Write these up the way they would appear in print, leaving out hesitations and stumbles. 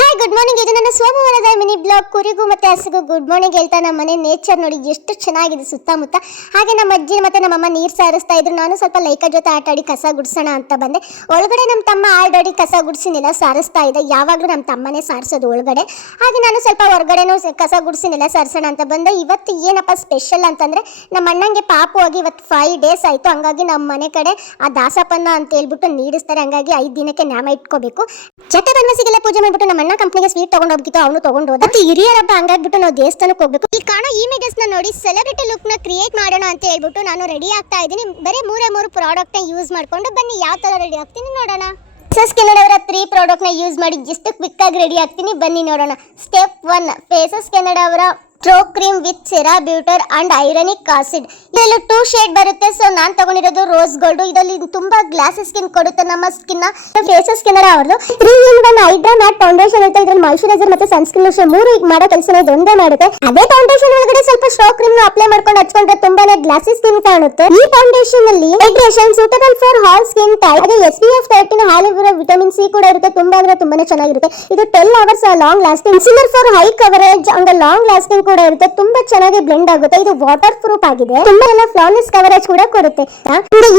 Hi good morning. ಇದು ನನ್ನ ಸೋಮವಾರದ ಮಿನಿ ಬ್ಲಾಗ್. ಕುರಿಗೂ ಮತ್ತೆ ಹಸುಗೂ ಗುಡ್ ಮಾರ್ನಿಂಗ್ ಹೇಳ್ತಾ ನಮ್ಮ ಮನೆ ನೇಚರ್ ನೋಡಿ ಎಷ್ಟು ಚೆನ್ನಾಗಿದೆ ಸುತ್ತಮುತ್ತ. ಹಾಗೆ ನಮ್ಮ ಅಜ್ಜಿ ಮತ್ತೆ ನಮ್ಮಮ್ಮ ನೀರು ಸಾರಿಸ್ತಾ ಇದ್ರು. ನಾನು ಸ್ವಲ್ಪ ಲೈಕ ಜೊತೆ ಆಟ ಆಡಿ ಕಸ ಗುಡಿಸೋಣ ಅಂತ ಬಂದೆ. ಒಳಗಡೆ ನಮ್ಮ ತಮ್ಮ ಆಲ್ರೆಡಿ ಕಸ ಗುಡಿಸಿ ನೆಲ ಸಾರಿಸ್ತಾ ಇದೆ. ಯಾವಾಗಲೂ ನಮ್ಮ ತಮ್ಮನೇ ಸಾರಿಸೋದು ಒಳಗಡೆ. ಹಾಗೆ ನಾನು ಸ್ವಲ್ಪ ಹೊರಗಡೆನೂ ಕಸ ಗುಡಿಸಿ ನೆಲ ಸಾರಿಸೋಣ ಅಂತ ಬಂದೆ. ಇವತ್ತು ಏನಪ್ಪ ಸ್ಪೆಷಲ್ ಅಂತಂದರೆ ನಮ್ಮ ಅಣ್ಣಂಗೆ ಪಾಪು ಆಗಿ ಇವತ್ತು 5 days ಆಯಿತು. ಹಂಗಾಗಿ ನಮ್ಮ ಮನೆ ಕಡೆ ಆ ದಾಸಪ್ಪನ ಅಂತ ಹೇಳ್ಬಿಟ್ಟು ನೀಡಿಸ್ತಾರೆ. ಹಂಗಾಗಿ 5 ದಿನಕ್ಕೆ ನ್ಯಾಮ ಇಟ್ಕೋಬೇಕು. ಚಟ್ಟೆ ಬನ್ಮಸಿಗೆಲ್ಲ ಪೂಜೆ ಮಾಡ್ಬಿಟ್ಟು ನಮ್ಮ ಅಣ್ಣ ಕಂಪ್ನಿಗೆ ಸ್ವೀಟ್ ತಗೊಂಡು ಹೋಗ್ತಿತ್ತು. ಅವನು ತಗೊಂಡು ಹೋದ. ಮತ್ತೆ ಹಿರಿಯರ ಹಬ್ಬ ಹಂಗಾಗ್ಬಿಟ್ಟು ನಾವು ದೇವಸ್ಥಾನಕ್ಕೆ ಹೋಗ್ಬೇಕು. ಇಲ್ಲಿ ಕಾಣೋ ಇಮೇಜಸ್ ನ ನೋಡಿ ಸೆಲೆಬ್ರಿಟಿ ಲುಕ್ ನ ಕ್ರಿಯೇಟ್ ಮಾಡೋಣ ಅಂತ ಹೇಳ್ಬಿಟ್ಟು ನಾನು ರೆಡಿ ಆಗ್ತಾ ಇದ್ದೀನಿ. ಬರೀ 3 ಪ್ರಾಡಕ್ಟ್ ನ ಯೂಸ್ ಮಾಡ್ಕೊಂಡು ಬನ್ನಿ ಯಾವ ತರ ರೆಡಿ ಆಗ್ತೀನಿ ನೋಡೋಣ. ಫೇಸಸ್ ಕೆನಡಾ 3 ಪ್ರಾಡಕ್ಟ್ ನ ಯೂಸ್ ಮಾಡಿ ಎಷ್ಟು ಕ್ವಿಕ್ ಆಗಿ ರೆಡಿ ಆಗ್ತೀನಿ ಬನ್ನಿ ನೋಡೋಣ. ಸ್ಟೆಪ್ 1 ಫೇಸಸ್ ಕೆನಡಾ ಅವರ ಟ್ರೋ cream with shea butter and hyaluronic acid. ಇದರಲ್ಲಿ 2 ಶೇಡ್ ಬರುತ್ತೆ. ಸೊ ನಾನು ತಗೊಂಡಿರೋದು ರೋಸ್ ಗೋಲ್ಡ್. ಇದರಲ್ಲಿ ತುಂಬಾ ಗ್ಲಾಸಿ ಸ್ಕಿನ್ ಕೊಡುತ್ತೆ ನಮ್ಮ ಸ್ಕಿನ್ ನ. ಫೇಸಸ್ ಕೆನಡಾ ಅವರದು 3-in-1 ಹೈಡ್ರಾ ಮ್ಯಾಟ್ ಫೌಂಡೇಶನ್ ಇರುತ್ತೆ. ಇದರಲ್ಲಿ ಮಾಯಿಶ್ಚರೈಸರ್ ಮತ್ತೆ ಸನ್ಸ್ಕ್ರೀನ್ ಲೋಷನ್ 3 ಮಾಡೋ ಕೆಲಸ ಒಂದೇ ಮಾಡುತ್ತೆ. ಅದೇ ಫೌಂಡೇಶನ್ ಒಳಗಡೆ ಸ್ವಲ್ಪ ಸ್ಟ್ರೋ ಕ್ರೀಮ್ ನ ಅಪ್ಲೈ ಮಾಡ್ಕೊಂಡು ಹಚ್ಕೊಂಡ್ರೆ ತುಂಬಾನೇ ಗ್ಲಾಸಿ ಸ್ಕಿನ್ ಕಾಣುತ್ತೆ. ಈ ಫೌಂಡೇಶನ್ ಅಲ್ಲಿ hydration suitable for all skin type. ಅದೇ SPF 30 ಹ್ಯಾಲುರೋನಿಕ್ ವಿಟಮಿನ್ ಸಿ ಕೂಡ ಇರುತ್ತೆ. ತುಂಬಾ ಅಂದ್ರೆ ತುಂಬಾನೇ ಚೆನ್ನಾಗಿರುತ್ತೆ. ಇದು 10 hours long lasting. Concealer for high coverage and long lasting ಕೂಡ ಇರುತ್ತೆ. ತುಂಬಾ ಚೆನ್ನಾಗಿ ಬ್ಲೆಂಡ್ ಆಗುತ್ತೆ. ಇದು ವಾಟರ್ ಪ್ರೂಫ್ ಆಗಿದೆ. ತುಂಬಾ ಎಲ್ಲ ಫ್ಲಾಲೆಸ್ ಕವರೇಜ್ ಕೂಡ ಕೊಡುತ್ತೆ.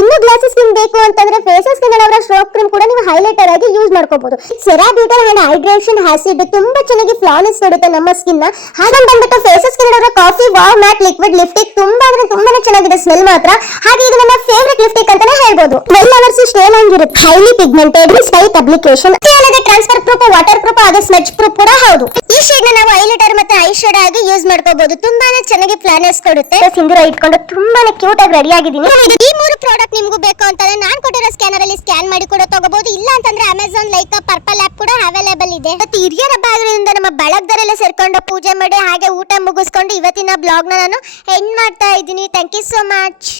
ಇನ್ನು ಗ್ಲಾಸಿ ಸ್ಕಿನ್ ಬೇಕು ಅಂತಂದ್ರೆ ಫೇಸಸ್ ಕೆನಡಾ ಅವರ ಸ್ಟ್ರೋಕ್ ಕ್ರೀಮ್ ಕೂಡ ನೀವು ಹೈಲೈಟರ್ ಆಗಿ ಯೂಸ್ ಮಾಡ್ಕೋಬಹುದು. Cera butter and hydration acid ತುಂಬಾ ಚೆನ್ನಾಗಿ ಫ್ಲಾಲೆಸ್ ಕೊಡುತ್ತೆ ನಮ್ಮ ಸ್ಕಿನ್ ನ. ಹಾಗೆ ಬಂದ್ಬಿಟ್ಟು ಫೇಸಸ್ ಕೆನಡಾ ಅವರ coffee wow mat liquid lipstick ತುಂಬಾ ಅಂದ್ರೆ ತುಂಬಾನೇ ಚೆನ್ನಾಗಿದೆ ಸ್ಮೆಲ್ ಮಾತ್ರ. ಹಾಗೆ ಇದು ನನ್ನ ಫೇವರಿಟ್ ಲಿಪ್ಸ್ಟಿಕ್ ಅಂತಾನೆ ಹೇಳ್ಬೋದು. 12 hours ಸ್ಟೇಲ್ ಆಗಿರುತ್ತೆ. Highly pigmented straight application. Transfer proof, water proof ಹಾಗೆ ಸ್ಮೆಚ್ ಪ್ರೂಫ್ ಕೂಡ ಹೌದು. ಈ ಶೇಡ್ ನ ನಾವು ಹೈಲೈಟರ್ ಮತ್ತೆ ಐ ಶೇಡ್ ಆಗಿ ಯೂಸ್ ಮಾಡ್ಕೋಬಹುದು. ತುಂಬಾನೇ ಚೆನ್ನಾಗಿ ಫ್ಲಾನೆಸ್ ಕೊಡುತ್ತೆ. ಸಿಂಧೂರ ಇಟ್ಕೊಂಡು ತುಂಬಾನೇ ಕ್ಯೂಟ್ ಆಗಿ ರೆಡಿ ಆಗಿದ್ದೀನಿ. ಈ 3 ಪ್ರಾಡಕ್ಟ್ ನಿಮಗೂ ಬೇಕು ಅಂತಂದ್ರೆ ನಾನು ಕೊಟ್ಟಿರೋ ಸ್ಕ್ಯಾನರ್ ಅಲ್ಲಿ ಸ್ಕ್ಯಾನ್ ಮಾಡಿ ಕೂಡ ತಗೋಬಹುದು. ಇಲ್ಲ ಅಂತಂದ್ರೆ ಅಮೆಜಾನ್ ಲೈಕ್ ಪರ್ಪಲ್ ಆಪ್ ಕೂಡ ಅವೈಲೇಬಲ್ ಇದೆ. ಮತ್ತೆ ಹಿರಿಯರ ಹಬ್ಬ ಆಗಿರೋದ್ರಿಂದ ನಮ್ಮ ಬಳಗದರೆಲ್ಲ ಸೇರ್ಕೊಂಡು ಪೂಜೆ ಮಾಡಿ ಹಾಗೆ ಊಟ ಮುಗಿಸ್ಕೊಂಡು ಇವತ್ತಿನ ಬ್ಲಾಗ್ ನ ನಾನು ಎಂಡ್ ಮಾಡ್ತಾ ಇದ್ದೀನಿ. Thank you so much.